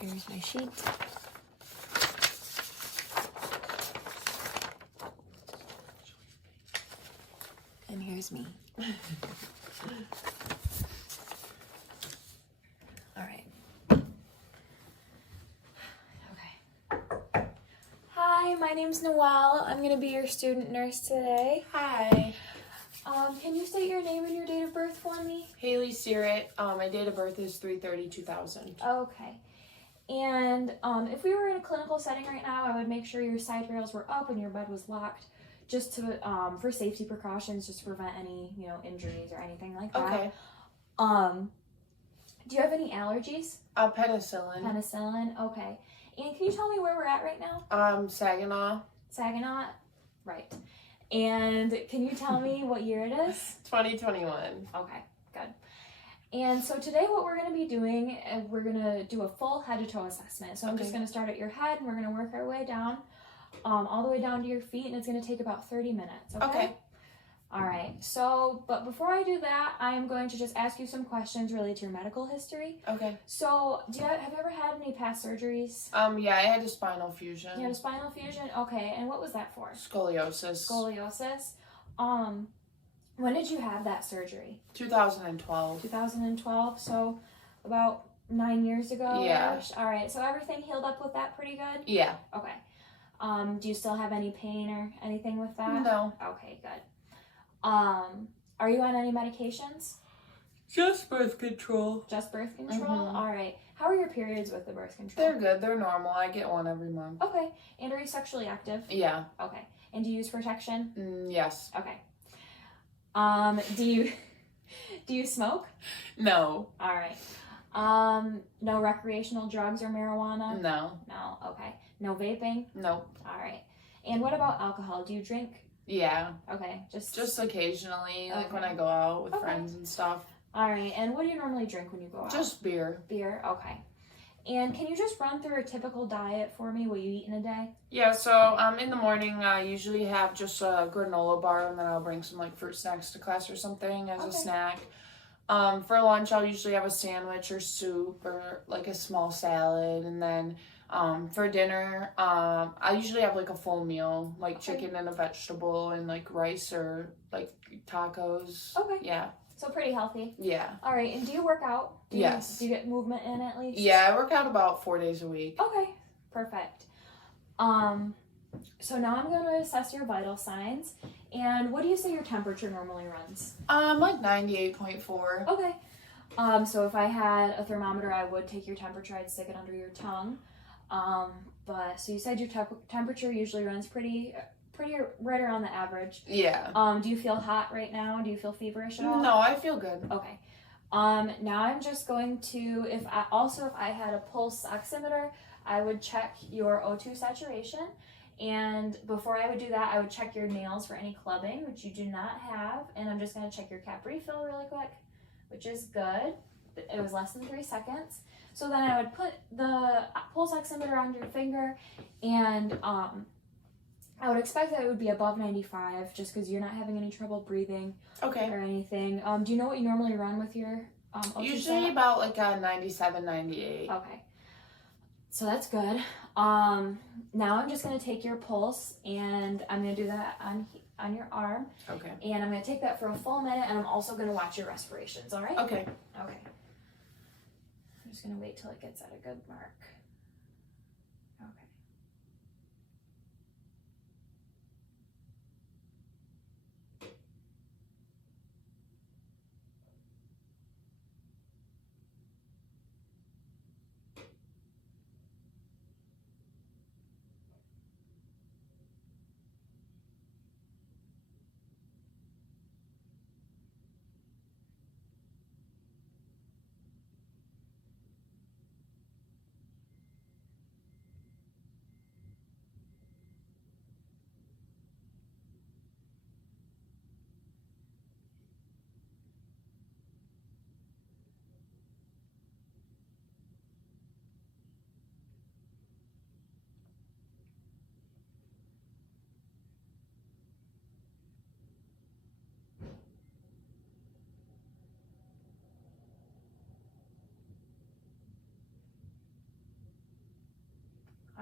Here's my sheet. And here's me. All right. Okay. Hi, my name's Noelle. I'm going to be your student nurse today. Hi. Can you state your name and your date of birth for me? Haley Searett. My date of birth is 3/30/2000. Okay. And if we were in a clinical setting right now, I would make sure your side rails were up and your bed was locked, just to for safety precautions, just to prevent any injuries or anything like that. Okay. Do you have any allergies? Penicillin. Penicillin. Okay. And can you tell me where we're at right now? Saginaw. Saginaw. Right. And can you tell me what year it is? 2021. Okay. Good. And so today what we're going to be doing, we're going to do a full head to toe assessment. So I'm just going to start at your head and we're going to work our way down, all the way down to your feet, and it's going to take about 30 minutes. Okay? All right. So, but before I do that, I am going to just ask you some questions related to your medical history. Okay. So, have you ever had any past surgeries? Yeah, I had a spinal fusion. You had a spinal fusion? Okay. And what was that for? Scoliosis. Scoliosis. When did you have that surgery? 2012. 2012. So, about 9 years ago? Yeah. All right. So, everything healed up with that pretty good? Yeah. Okay. Do you still have any pain or anything with that? No. Okay, good. Are you on any medications? Just birth control. Just birth control? All right. How are your periods with the birth control? They're good. They're normal. I get one every month. Okay. And are you sexually active? Yeah. Okay. And do you use protection? Yes. Okay. Do you smoke? No. All right. No recreational drugs or marijuana? No. No. Okay. No vaping? Nope. All right. And what about alcohol? Do you drink? Yeah. Okay. Just occasionally, like when Okay. I go out with Okay. friends and stuff. All right. And what do you normally drink when you go out? Just beer. Beer. Okay. And can you just run through a typical diet for me, what you eat in a day? Yeah, so in the morning I usually have just a granola bar, and then I'll bring some like fruit snacks to class or something as a snack. For lunch I'll usually have a sandwich or soup or like a small salad, and then for dinner I usually have like a full meal, like chicken and a vegetable and like rice or like tacos. Okay. Yeah. So pretty healthy. Yeah. All right. And do you work out? Yes. Do you get movement in at least? Yeah, I work out about 4 days a week. Okay. Perfect. So now I'm going to assess your vital signs. And what do you say your temperature normally runs? Like 98.4. Okay. So if I had a thermometer, I would take your temperature. I'd stick it under your tongue. But so you said your temperature usually runs pretty right around the average. Yeah. Do you feel hot right now? Do you feel feverish at all? No, I feel good. Okay. Now I'm just going to, if I had a pulse oximeter, I would check your O2 saturation. And before I would do that, I would check your nails for any clubbing, which you do not have. And I'm just going to check your cap refill really quick, which is good. It was less than 3 seconds. So then I would put the pulse oximeter on your finger, and I would expect that it would be above 95, just because you're not having any trouble breathing Okay. or anything. Do you know what you normally run with your O2 Usually sat? about like a 97, 98. Okay. So that's good. Now I'm just going to take your pulse, and I'm going to do that on your arm. Okay. And I'm going to take that for a full minute, and I'm also going to watch your respirations, all right? Okay. Okay. I'm just going to wait till it gets at a good mark. Okay.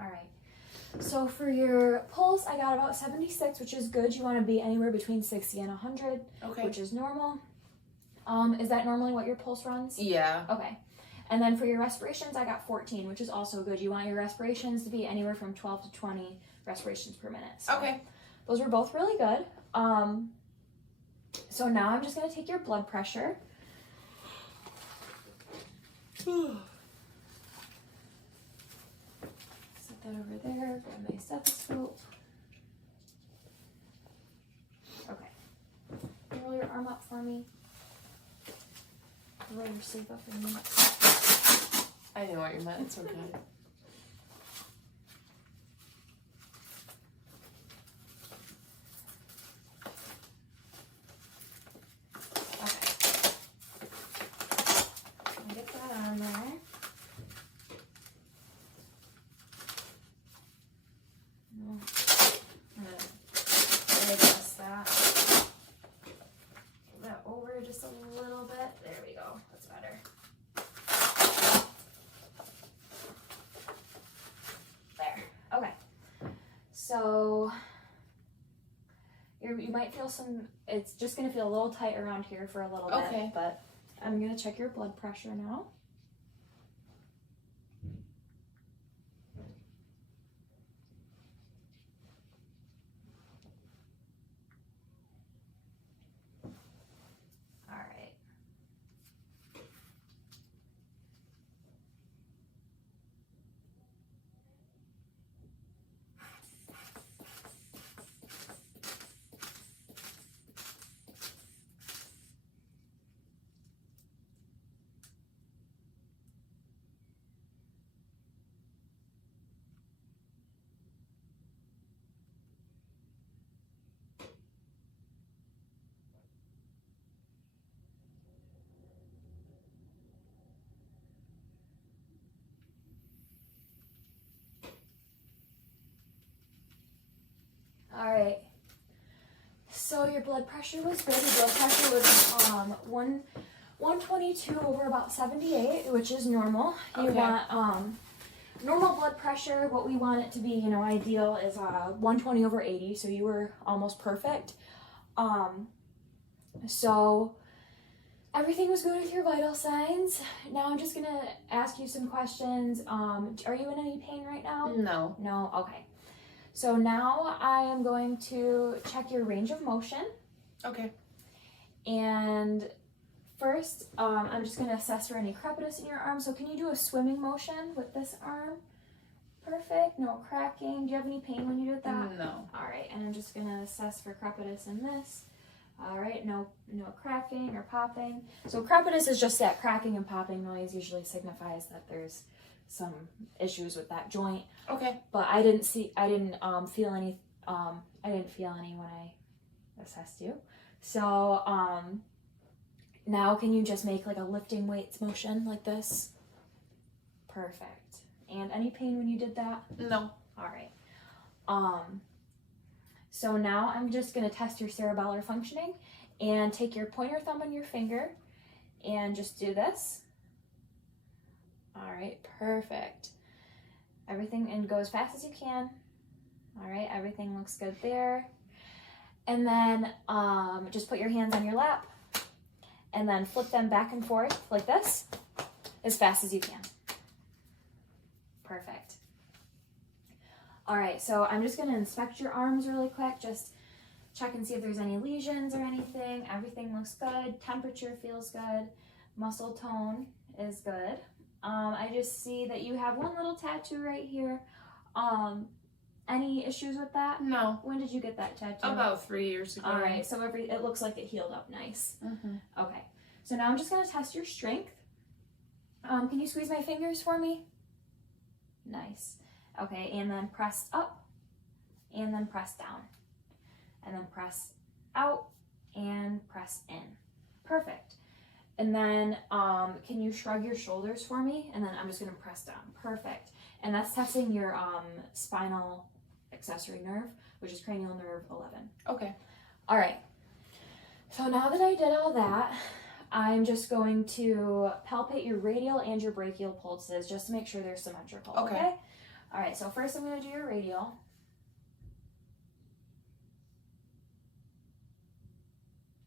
All right. So for your pulse, I got about 76, which is good. You want to be anywhere between 60 and 100, Okay. which is normal. Is that normally what your pulse runs? Yeah. Okay. And then for your respirations, I got 14, which is also good. You want your respirations to be anywhere from 12 to 20 respirations per minute. So Okay. those were both really good. So now I'm just going to take your blood pressure. Set that over there. Grab my stethoscope. Okay. Roll your arm up for me. Roll your sleeve up for me. I know what you meant. It's okay. Get that on there. I'm gonna adjust that. Move that over just a little bit. There we go. That's better. There. Okay. So you might feel some. It's just gonna feel a little tight around here for a little bit. Okay. But I'm gonna check your blood pressure now. All right. All right. So your blood pressure was good. Your blood pressure was 122 over about 78, which is normal. You Okay. want normal blood pressure. What we want it to be, ideal is 120 over 80. So you were almost perfect. So everything was good with your vital signs. Now I'm just gonna ask you some questions. Are you in any pain right now? No. No? Okay. So now I am going to check your range of motion. Okay. And first, I'm just going to assess for any crepitus in your arm. So can you do a swimming motion with this arm? Perfect. No cracking. Do you have any pain when you did that? No. All right. And I'm just going to assess for crepitus in this. All right. No cracking or popping. So crepitus is just that cracking and popping noise. Usually signifies that there's some issues with that joint. Okay. But I didn't feel any when I assessed you. So now can you just make like a lifting weights motion like this? Perfect. And any pain when you did that? No. All right. So now I'm just going to test your cerebellar functioning and take your pointer thumb on your finger and just do this. All right, perfect. Everything, and go as fast as you can. All right, everything looks good there. And then just put your hands on your lap and then flip them back and forth like this as fast as you can. Perfect. All right, so I'm just gonna inspect your arms really quick, just check and see if there's any lesions or anything. Everything looks good. Temperature feels good. Muscle tone is good. I just see that you have one little tattoo right here. Any issues with that? No. When did you get that tattoo? About 3 years ago. All right, so it looks like it healed up nice. Mm-hmm. Okay, so now I'm just gonna test your strength. Can you squeeze my fingers for me? Nice. Okay, and then press up, and then press down, and then press out, and press in. Perfect. And then can you shrug your shoulders for me? And then I'm just gonna press down. Perfect. And that's testing your spinal accessory nerve, which is cranial nerve 11. Okay. All right. So now that I did all that, I'm just going to palpate your radial and your brachial pulses just to make sure they're symmetrical. Okay. All right, so first I'm going to do your radial.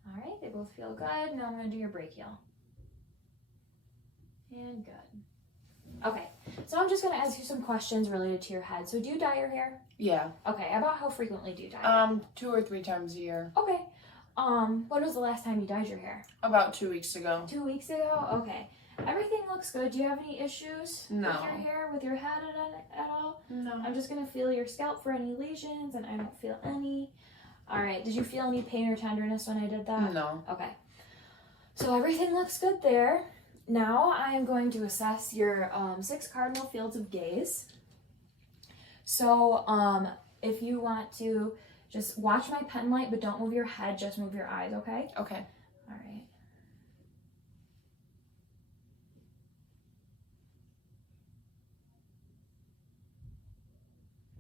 All right, they both feel good. Now I'm going to do your brachial. And good. Okay, so I'm just going to ask you some questions related to your head. So do you dye your hair? Yeah. Okay, about how frequently do you dye it? 2 or 3 times a year. Okay. When was the last time you dyed your hair? About 2 weeks ago. 2 weeks ago? Okay. Everything looks good. Do you have any issues No. with your hair, with your head at all? No. I'm just going to feel your scalp for any lesions, and I don't feel any. All right. Did you feel any pain or tenderness when I did that? No. Okay. So everything looks good there. Now I am going to assess your 6 cardinal fields of gaze. So if you want to just watch my pen light, but don't move your head, just move your eyes, okay? Okay. All right.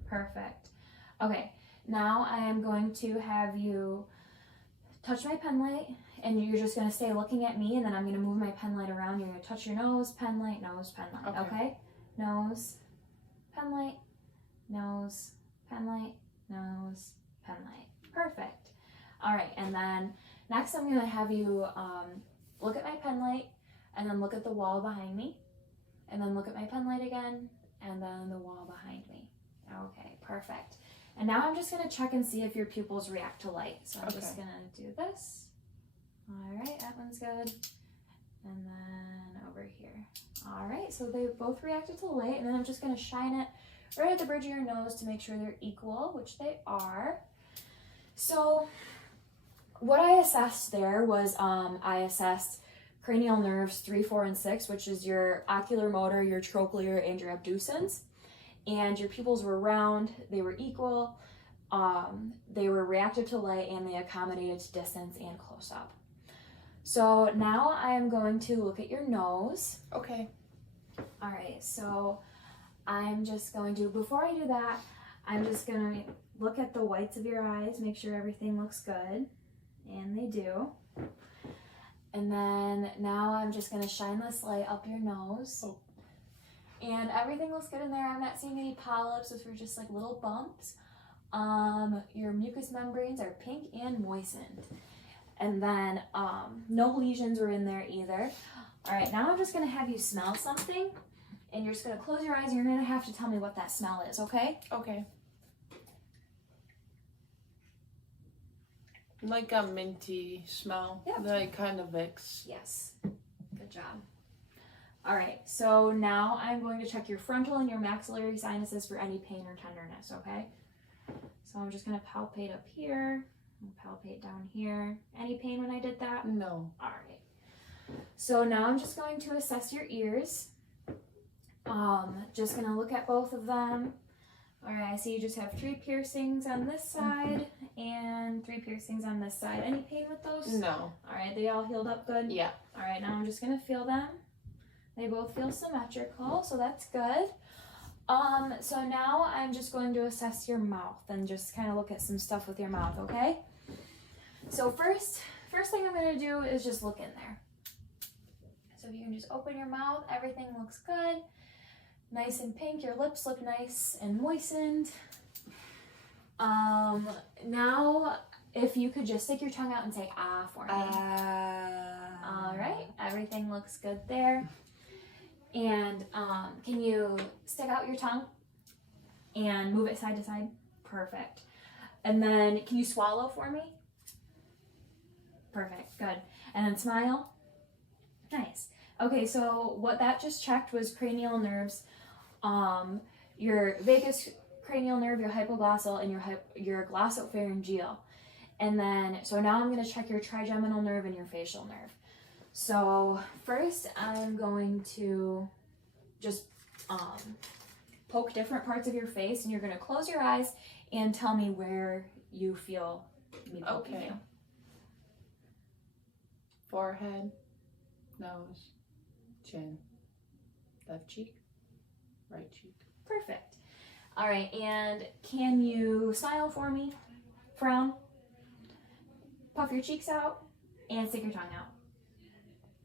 Perfect. Okay, now I am going to have you touch my pen light, and you're just going to stay looking at me, and then I'm going to move my pen light around. You're going to touch your nose, pen light, okay? Nose, pen light, nose, pen light, nose, pen light. Perfect. All right, and then next I'm going to have you look at my pen light, and then look at the wall behind me, and then look at my pen light again, and then the wall behind me. Okay, perfect. And now I'm just going to check and see if your pupils react to light. So I'm just going to do this. All right, that one's good. And then over here. All right, so they both reacted to light, and then I'm just going to shine it right at the bridge of your nose to make sure they're equal, which they are. So what I assessed there was I assessed cranial nerves 3, 4, and 6, which is your oculomotor, your trochlear, and your abducens. And your pupils were round, they were equal, they were reactive to light, and they accommodated to distance and close-up. So now I am going to look at your nose. Okay. All right, so I'm just going to, before I do that, I'm just going to look at the whites of your eyes, make sure everything looks good, and they do. And then now I'm just going to shine this light up your nose. Oh. And everything looks good in there. I'm not seeing any polyps. Those were just like little bumps. Your mucous membranes are pink and moistened. And then no lesions were in there either. All right, now I'm just going to have you smell something. And you're just going to close your eyes and you're going to have to tell me what that smell is, okay? Okay. Like a minty smell. Yeah. Like kind of Vicks. Yes. Good job. All right, so now I'm going to check your frontal and your maxillary sinuses for any pain or tenderness, okay? So I'm just going to palpate up here, and palpate down here. Any pain when I did that? No. All right. So now I'm just going to assess your ears. Just going to look at both of them. All right, I see you just have 3 piercings on this side and 3 piercings on this side. Any pain with those? No. All right, they all healed up good? Yeah. All right, now I'm just going to feel them. They both feel symmetrical, so that's good. So now I'm just going to assess your mouth and just kind of look at some stuff with your mouth, okay? So first thing I'm going to do is just look in there. So if you can just open your mouth, everything looks good. Nice and pink, your lips look nice and moistened. Now, if you could just stick your tongue out and say ah for me. All right, everything looks good there. And can you stick out your tongue and move it side to side? Perfect. And then can you swallow for me? Perfect, good. And then smile. Nice. Okay, so what that just checked was cranial nerves. Your vagus cranial nerve, your hypoglossal, and your glossopharyngeal. And then, so now I'm going to check your trigeminal nerve and your facial nerve. So first I'm going to just poke different parts of your face, and you're going to close your eyes and tell me where you feel me poking you. Forehead, nose, chin, left cheek, right cheek. Perfect. All right, and can you smile for me? Frown. Puff your cheeks out and stick your tongue out.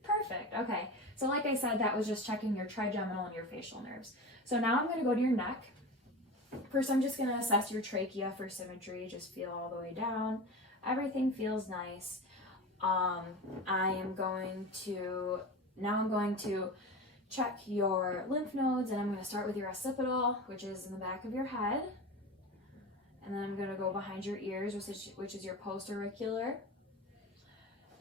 Perfect. Okay. So like I said, that was just checking your trigeminal and your facial nerves. So now I'm going to go to your neck. First, I'm just going to assess your trachea for symmetry. Just feel all the way down. Everything feels nice. I'm going to check your lymph nodes, and I'm going to start with your occipital, which is in the back of your head. And then I'm going to go behind your ears, which is your post-auricular.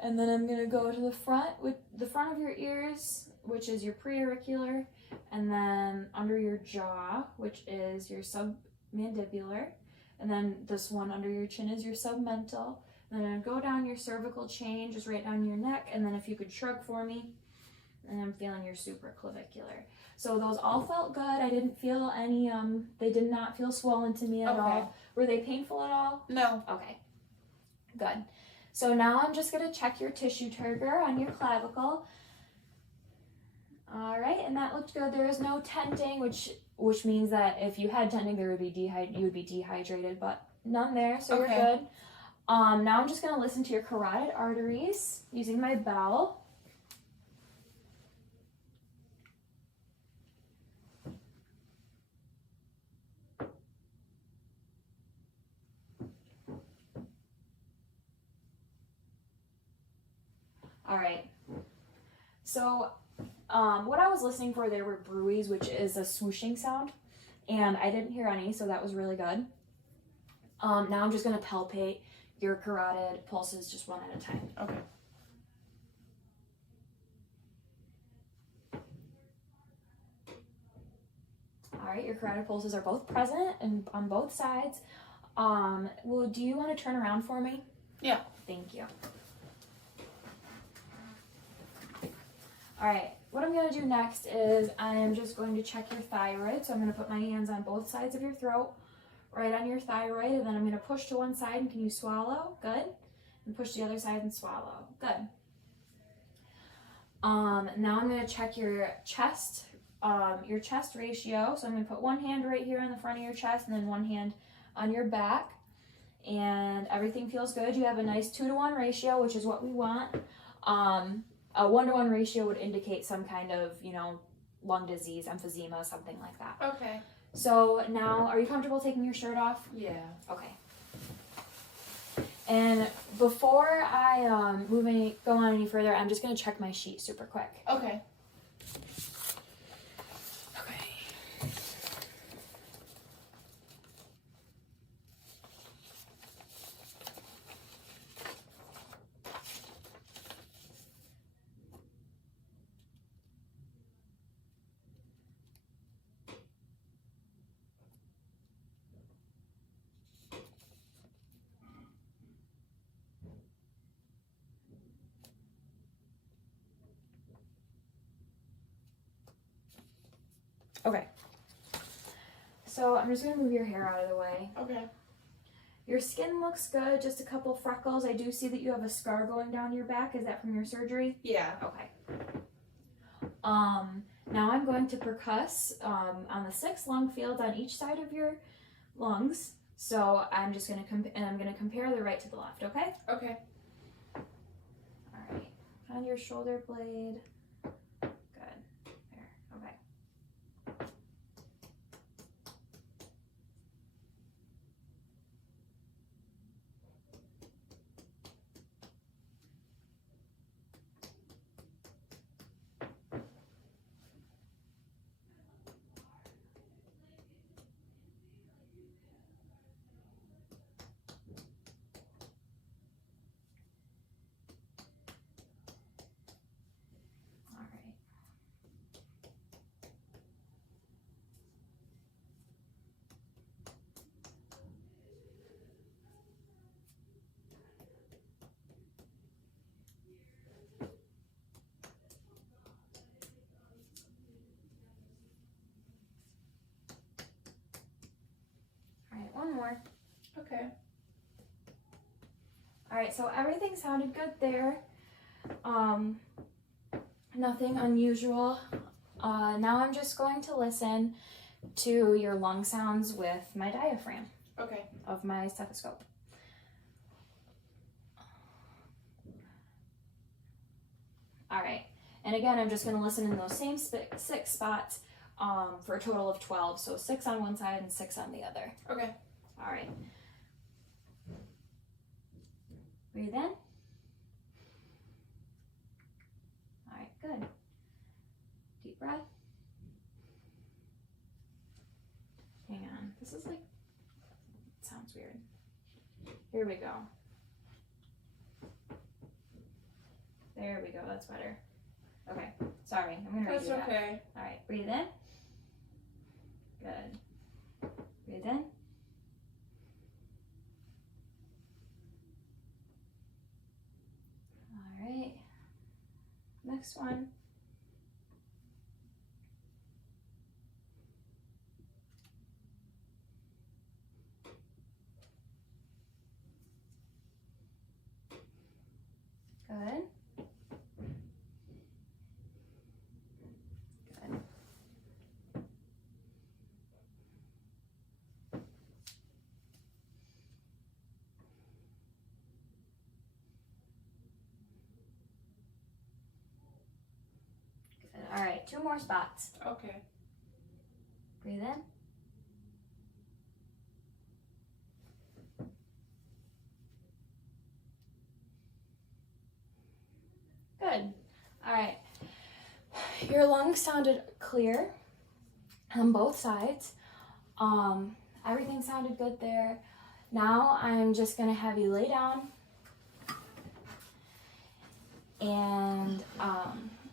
And then I'm going to go to the front with the front of your ears, which is your pre-auricular, and then under your jaw, which is your submandibular, and then this one under your chin is your submental. And then I'm going to go down your cervical chain, just right down your neck, and then if you could shrug for me, and I'm feeling your supraclavicular. So those all felt good. I didn't feel any, they did not feel swollen to me at all. Were they painful at all? No. Okay, good. So now I'm just going to check your tissue turgor on your clavicle. All right, and that looked good. There is no tenting, which means that if you had tenting, you would be dehydrated, but none there, so you're good. Now I'm just going to listen to your carotid arteries using my bell. All right. So what I was listening for there were bruits, which is a swooshing sound, and I didn't hear any, so that was really good. Now I'm just going to palpate your carotid pulses just one at a time. Okay. All right, your carotid pulses are both present and on both sides. Well, do you want to turn around for me? Yeah. Thank you. All right, what I'm going to do next is I'm just going to check your thyroid. So I'm going to put my hands on both sides of your throat, right on your thyroid, and then I'm going to push to one side, and can you swallow? Good. And push to the other side and swallow. Good. Now I'm going to check your chest ratio. So I'm going to put one hand right here on the front of your chest and then one hand on your back. And everything feels good. You have a nice 2-to-1 ratio, which is what we want. A 1-to-1 ratio would indicate some kind of, lung disease, emphysema, something like that. Okay. So now, are you comfortable taking your shirt off? Yeah. Okay. And before I go on any further, I'm just going to check my sheet super quick. Okay. Okay. So I'm just going to move your hair out of the way. Okay. Your skin looks good, just a couple freckles. I do see that you have a scar going down your back. Is that from your surgery? Yeah. Okay. Now I'm going to percuss on the 6 lung fields on each side of your lungs. So I'm just going to compare the right to the left, okay? Okay. All right. On your shoulder blade. Good. There. Okay. One more. Okay. All right, so everything sounded good there. Nothing unusual. Now I'm just going to listen to your lung sounds with my diaphragm. Okay. Of my stethoscope. All right, and again, I'm just going to listen in those same 6 spots. for a total of 12. So 6 on one side and 6 on the other. Okay. All right. Breathe in. All right, good. Deep breath. Hang on. This is like, it sounds weird. Here we go. There we go. That's better. Okay. Sorry. I'm going to redo that. That's okay. All right. Breathe in. Good. Breathe in. All right. Next one. Good. Good. Good. All right, 2 more spots. Okay. Breathe in. Good. All right. Your lungs sounded clear on both sides. Everything sounded good there. Now I'm just gonna have you lay down. And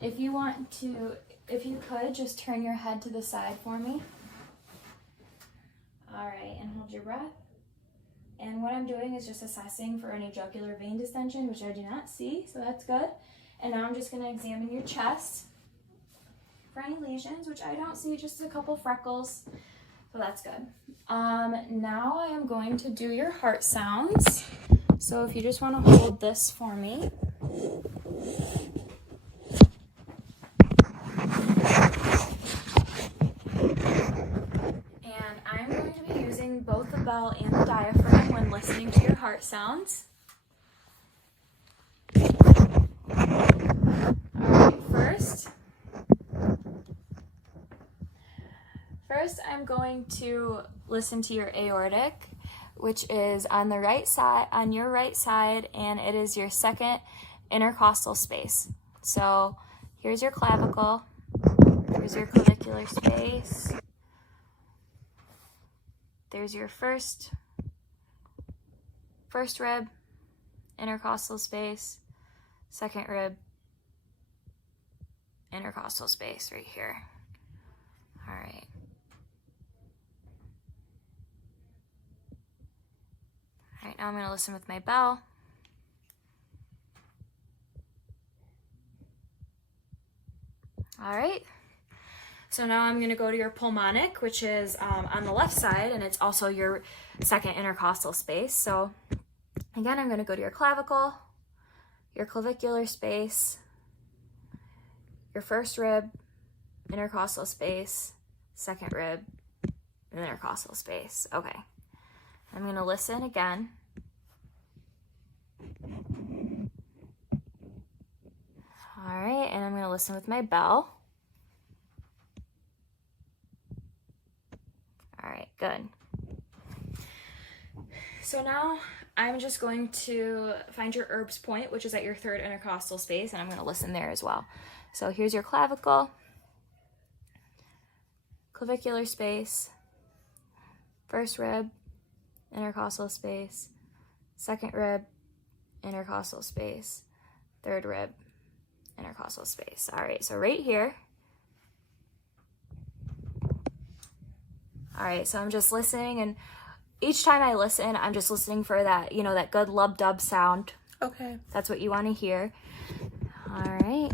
if you want to, if you could, just turn your head to the side for me. All right, and hold your breath. And what I'm doing is just assessing for any jugular vein distension, which I do not see, so that's good. And now I'm just going to examine your chest for any lesions, which I don't see, just a couple freckles, so that's good. Now I am going to do your heart sounds. So if you just want to hold this for me. And I'm going to be using both the bell and the diaphragm when listening to your heart sounds. First, I'm going to listen to your aortic, which is on the right side, on your right side, and it is your second intercostal space. So here's your clavicle, here's your clavicular space, there's your first rib, intercostal space, second rib, intercostal space right here. All right. All right, now I'm going to listen with my bell. All right. So now I'm going to go to your pulmonic, which is on the left side, and it's also your second intercostal space. So again, I'm going to go to your clavicle, your clavicular space, your first rib, intercostal space, second rib, and intercostal space. Okay. I'm going to listen again. All right, and I'm going to listen with my bell. All right, good. So now I'm just going to find your Erb's point, which is at your third intercostal space, and I'm going to listen there as well. So here's your clavicle, clavicular space, first rib, intercostal space, second rib, intercostal space, third rib, intercostal space. All right, so right here. All right, so I'm just listening, and each time I listen, I'm just listening for that, you know, that good lub-dub sound. Okay. That's what you want to hear. All right.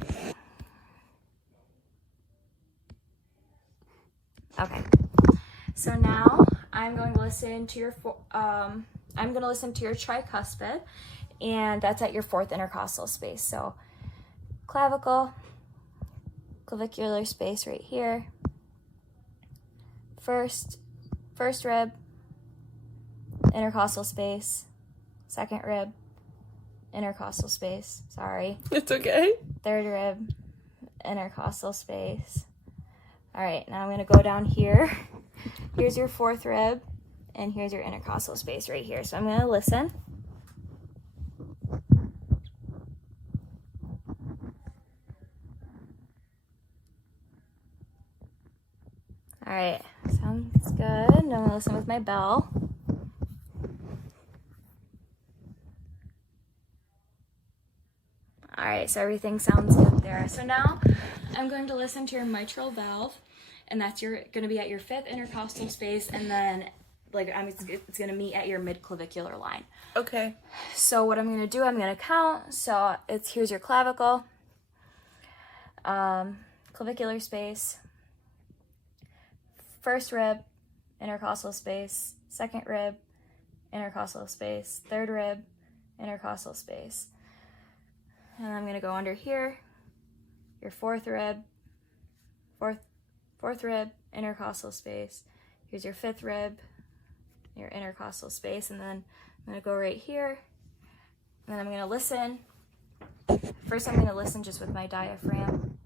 Okay. So now I'm going to listen to your tricuspid, and that's at your fourth intercostal space. So clavicle, clavicular space right here. First rib, intercostal space, second rib, intercostal space. Sorry. It's okay. Third rib, intercostal space. All right, now I'm gonna go down here. Here's your fourth rib, and here's your intercostal space right here. So I'm gonna listen. All right, sounds good. I'm gonna listen with my bell. All right, so everything sounds good there. So now I'm going to listen to your mitral valve, and that's going to be at your fifth intercostal space, and then it's going to meet at your midclavicular line. Okay. So what I'm going to do, I'm going to count. So here's your clavicle, clavicular space, first rib, intercostal space, second rib, intercostal space, third rib, intercostal space. And I'm going to go under here, your fourth rib, intercostal space. Here's your fifth rib, your intercostal space. And then I'm going to go right here. And then I'm going to listen. First, I'm going to listen just with my diaphragm.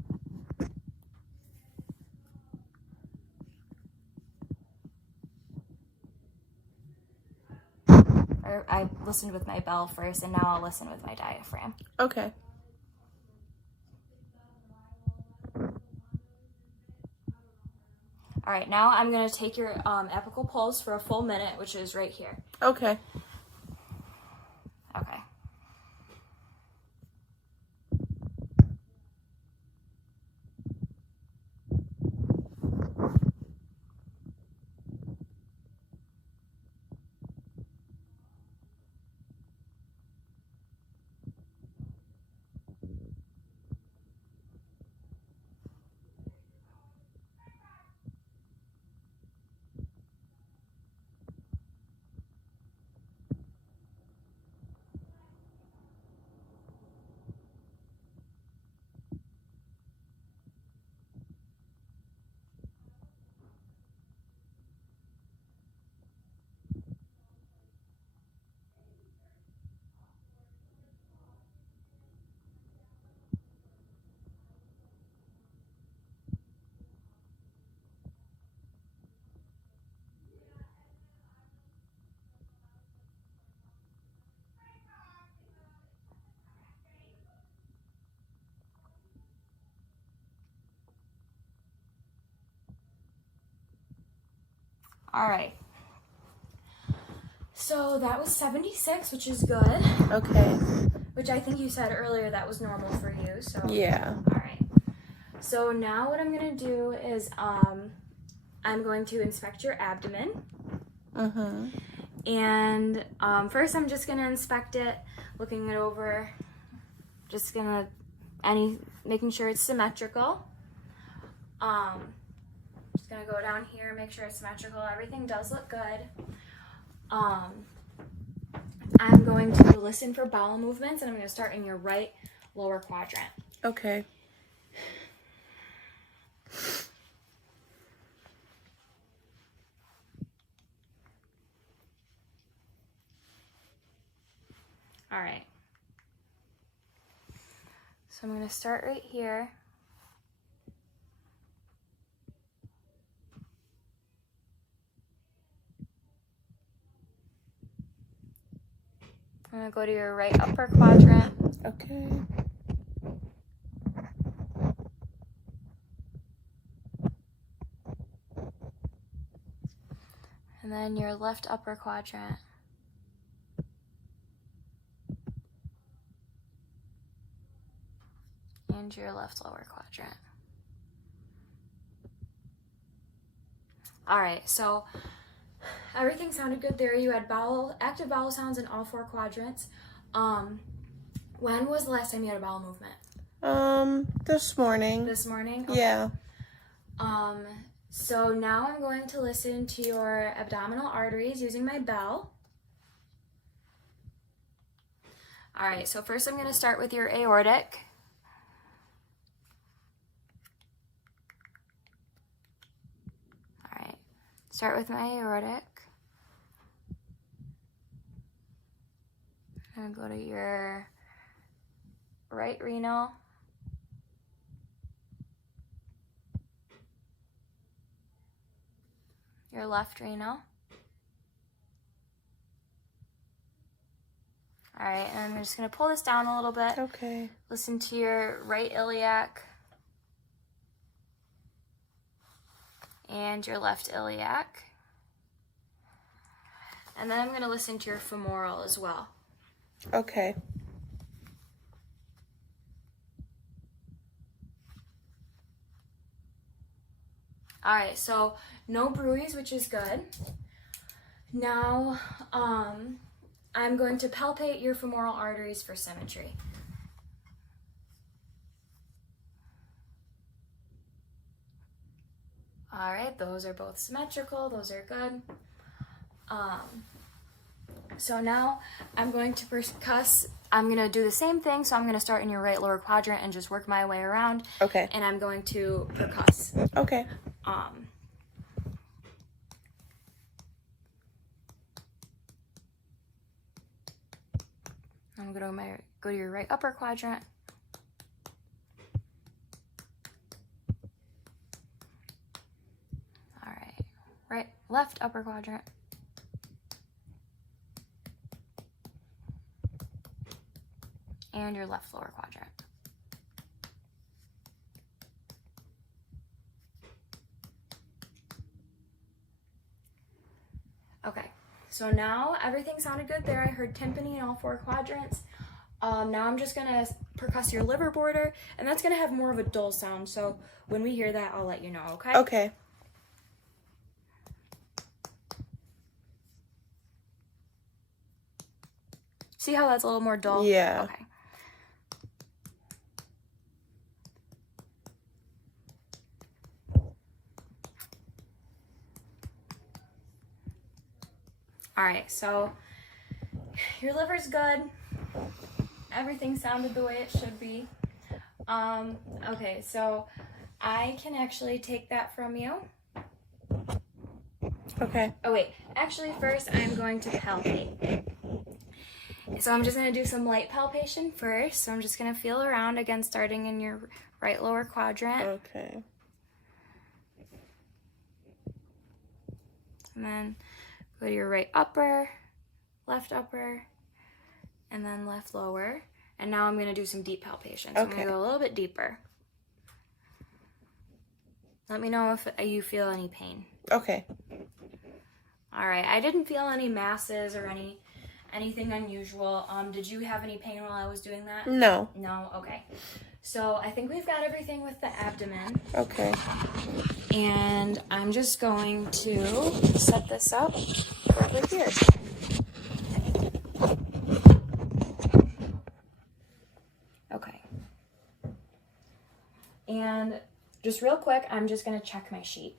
Or I listened with my bell first, and now I'll listen with my diaphragm. Okay. All right, now I'm going to take your apical pulse for a full minute, which is right here. Okay. Okay. All right. So that was 76, which is good. Okay. Which I think you said earlier that was normal for you. So Yeah. All right. So now what I'm gonna do is I'm going to inspect your abdomen. And first I'm just gonna inspect it, looking it over. Just gonna making sure it's symmetrical. Just gonna go down here, make sure it's symmetrical. Everything does look good. I'm going to listen for bowel movements, and I'm going to start in your right lower quadrant. Okay. All right. So I'm going to start right here. I'm going to go to your right upper quadrant. Okay. And then your left upper quadrant. And your left lower quadrant. All right, so everything sounded good there. You had active bowel sounds in all four quadrants. When was the last time you had a bowel movement? This morning. This morning? Okay. Yeah. So now I'm going to listen to your abdominal arteries using my bell. All right, so first I'm going to start with your aortic. All right, start with my aortic. I'm going to go to your right renal. your left renal. All right, and I'm just gonna pull this down a little bit. Okay. Listen to your right iliac and your left iliac. And then I'm gonna listen to your femoral as well. Okay. All right, so no bruise, which is good. Now, I'm going to palpate your femoral arteries for symmetry. All right, those are both symmetrical. Those are good. So now I'm going to percuss. I'm going to do the same thing. So I'm going to start in your right lower quadrant and just work my way around. Okay. And I'm going to percuss. Okay. I'm going to go to your right upper quadrant. All right, left upper quadrant. And your left lower quadrant. Okay, so now everything sounded good there. I heard tympani in all 4 quadrants. Now I'm just gonna percuss your liver border, and that's gonna have more of a dull sound. So when we hear that, I'll let you know, okay? Okay. See how that's a little more dull? Yeah. Okay. All right, so your liver's good. Everything sounded the way it should be. Okay, so I can actually take that from you. Okay. Oh wait, actually first I'm going to palpate. So I'm just gonna do some light palpation first. So I'm just gonna feel around, again starting in your right lower quadrant. Okay. And then go to your right upper, left upper, and then left lower. And now I'm gonna do some deep palpation. So I'm Okay. gonna go a little bit deeper. Let me know if you feel any pain. Okay. All right, I didn't feel any masses or anything unusual. Did you have any pain while I was doing that? No. No? Okay. So I think we've got everything with the abdomen. Okay. And I'm just going to set this up over here. Okay. And just real quick, I'm just going to check my sheet.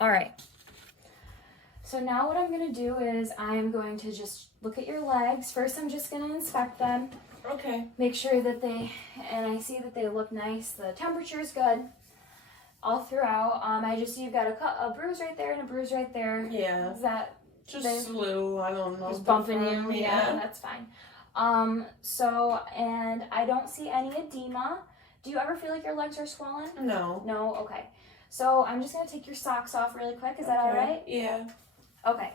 All right. So now what I'm going to do is I'm going to just look at your legs. First, I'm just going to inspect them. Okay. Make sure that and I see that they look nice. The temperature is good all throughout. I just see you've got a bruise right there and a bruise right there. Yeah. Is that Just slew. I don't know. just bumping you? Yeah, that's fine. And I don't see any edema. Do you ever feel like your legs are swollen? No. No? Okay. So I'm just going to take your socks off really quick. Is that all right? Yeah. Okay.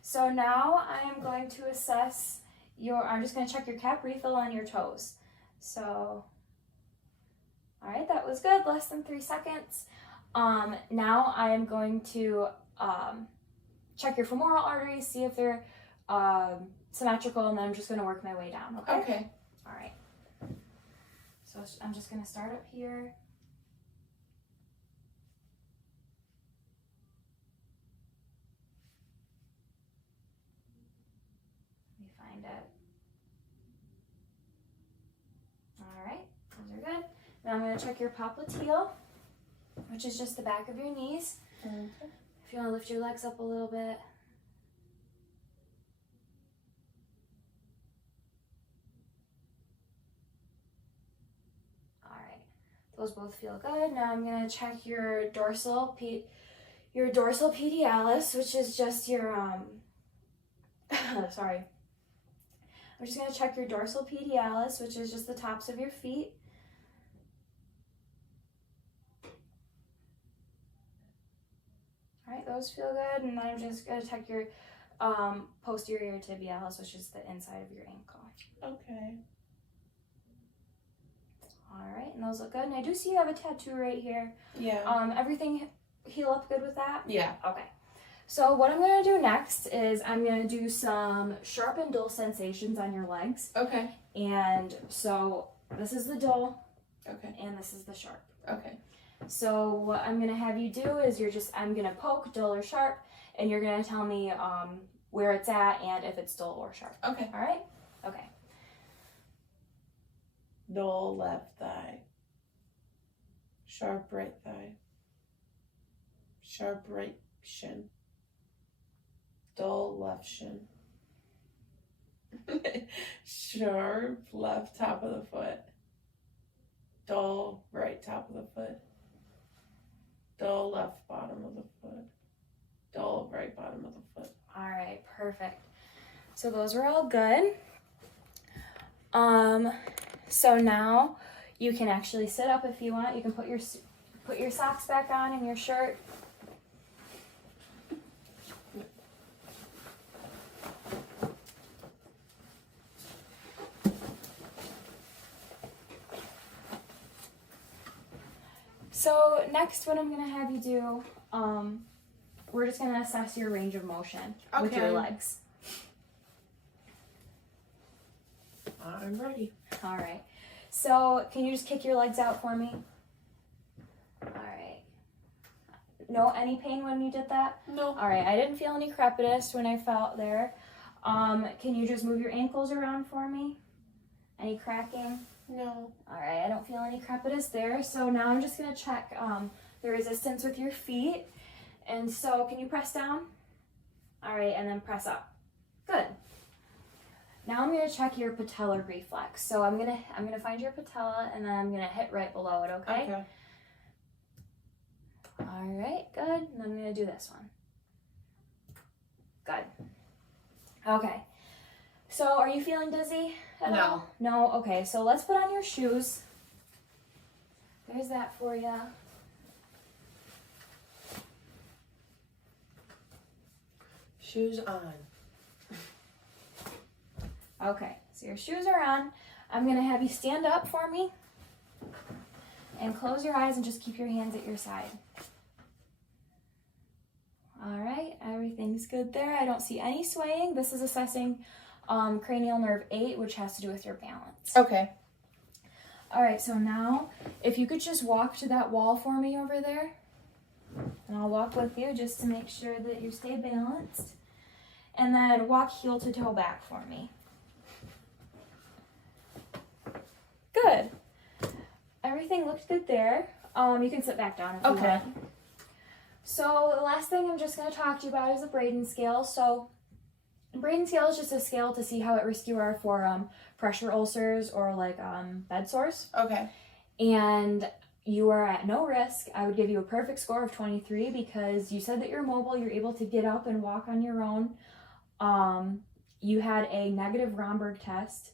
So now I am going to assess I'm just going to check your cap refill on your toes. So, all right, that was good. Less than 3 seconds. Now I am going to check your femoral arteries, see if they're symmetrical, and then I'm just going to work my way down, okay? Okay. All right. So I'm just going to start up here. Let me find it. All right, those are good. Now I'm going to check your popliteal, which is just the back of your knees. Okay. If you want to lift your legs up a little bit. Those both feel good. Now I'm gonna check your dorsal pedialis, which is just your sorry. I'm just gonna check your dorsal pedialis, which is just the tops of your feet. All right, those feel good, and then I'm just gonna check your posterior tibialis, which is the inside of your ankle. Okay. All right, and those look good. And I do see you have a tattoo right here. Yeah. Everything heal up good with that? Yeah. Okay. So what I'm gonna do next is I'm gonna do some sharp and dull sensations on your legs. Okay. And so this is the dull, Okay. and this is the sharp. Okay. So what I'm gonna have you do is I'm gonna poke, dull or sharp, and you're gonna tell me where it's at and if it's dull or sharp. Okay. All right? Okay. Dull left thigh. Sharp right thigh. Sharp right shin. Dull left shin. Sharp left top of the foot. Dull right top of the foot. Dull left bottom of the foot. Dull right bottom of the foot. All right, perfect. So those are all good. So now you can actually sit up if you want. You can put your socks back on and your shirt. So next, what I'm gonna have you do, we're just gonna assess your range of motion with your Okay. legs. I'm ready. All right. So can you just kick your legs out for me? All right. No, any pain when you did that? No. All right. I didn't feel any crepitus when I felt there. Can you just move your ankles around for me? Any cracking? No. All right. I don't feel any crepitus there. So now I'm just gonna check the resistance with your feet. And so can you press down? All right, and then press up. Good. Now I'm gonna check your patellar reflex. So I'm gonna find your patella and then I'm gonna hit right below it, okay? Okay. All right, good. And I'm gonna do this one. Good. Okay. So are you feeling dizzy at No. all? No? Okay, so let's put on your shoes. There's that for you. Shoes on. Okay, so your shoes are on. I'm gonna have you stand up for me and close your eyes and just keep your hands at your side. All right, everything's good there. I don't see any swaying. This is assessing cranial nerve 8, which has to do with your balance. Okay. All right, so now if you could just walk to that wall for me over there, and I'll walk with you just to make sure that you stay balanced. And then walk heel to toe back for me. Good. Everything looked good there. You can sit back down if you Okay. want. So the last thing I'm just going to talk to you about is a Braden scale. So Braden scale is just a scale to see how at risk you are for pressure ulcers or like bed sores. Okay. And you are at no risk. I would give you a perfect score of 23 because you said that you're mobile, you're able to get up and walk on your own. You had a negative Romberg test,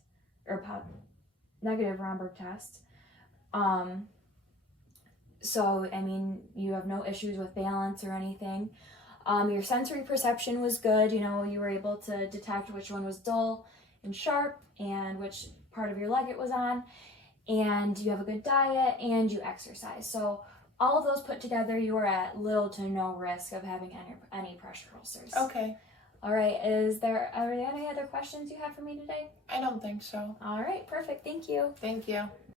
negative Romberg test. So, I mean, you have no issues with balance or anything. Your sensory perception was good. You know, you were able to detect which one was dull and sharp and which part of your leg it was on. And you have a good diet and you exercise. So all of those put together, you are at little to no risk of having any pressure ulcers. Okay. All right, are there any other questions you have for me today? I don't think so. All right, perfect. Thank you. Thank you.